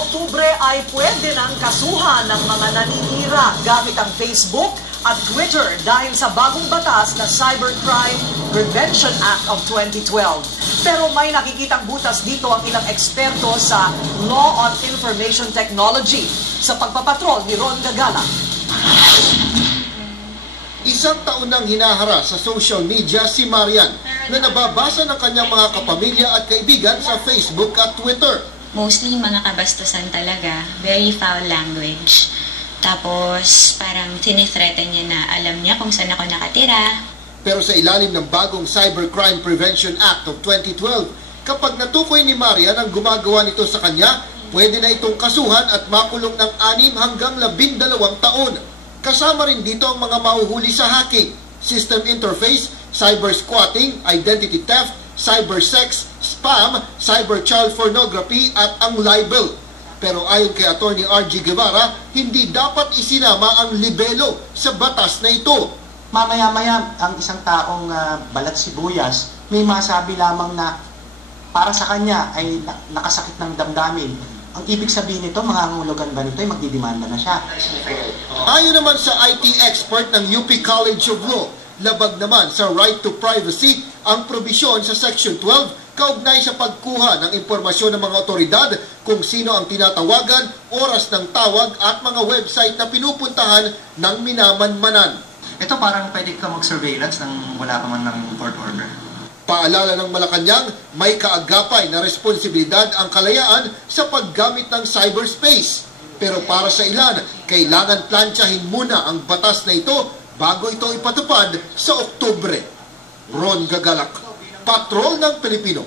sa Oktubre ay pwede nang kasuhan ng mga naninira gamit ang Facebook at Twitter dahil sa bagong batas na Cybercrime Prevention Act of 2012. Pero may nakikitang butas dito ang ilang eksperto sa Law on Information Technology sa pagpapatrol ni Ron Gagala. Isang taon nang hinaharas sa social media si Marian na nababasa ng kanyang mga kapamilya at kaibigan sa Facebook at Twitter. Mostly mga kabastusan talaga, very foul language. Tapos parang tinithreaten niya na alam niya kung saan ako nakatira. Pero sa ilalim ng bagong Cybercrime Prevention Act of 2012, kapag natukoy ni Marian ang gumagawa nito sa kanya, pwede na itong kasuhan at makulong ng 6 hanggang 12 taon. Kasama rin dito ang mga mahuhuli sa hacking, system interface, cyber squatting, identity theft, cyber sex, spam, cyber child pornography at ang libel. Pero ayon kay Attorney R.G. Guevara, hindi dapat isinama ang libelo sa batas na ito. Mamaya-maya ang isang taong balat sibuyas, may masabi lamang na para sa kanya ay nakasakit ng damdamin. Ang ibig sabihin nito, mga angulugan ba nito ay magdidemanda na siya. Ayon naman sa IT expert ng UP College of Law, labag naman sa right to privacy ang probisyon sa Section 12 kaugnay sa pagkuha ng impormasyon ng mga otoridad kung sino ang tinatawagan, oras ng tawag at mga website na pinupuntahan ng minamanmanan. Ito parang pwede ka mag-surveillance nang wala ka man ng court order. Paalala ng Malacanang, may kaagapay na responsibilidad ang kalayaan sa paggamit ng cyberspace. Pero para sa ilan, kailangan plantsahin muna ang batas na ito bago ito ipatupad sa Oktubre. Ron Gagalak, Patrol ng Pilipino.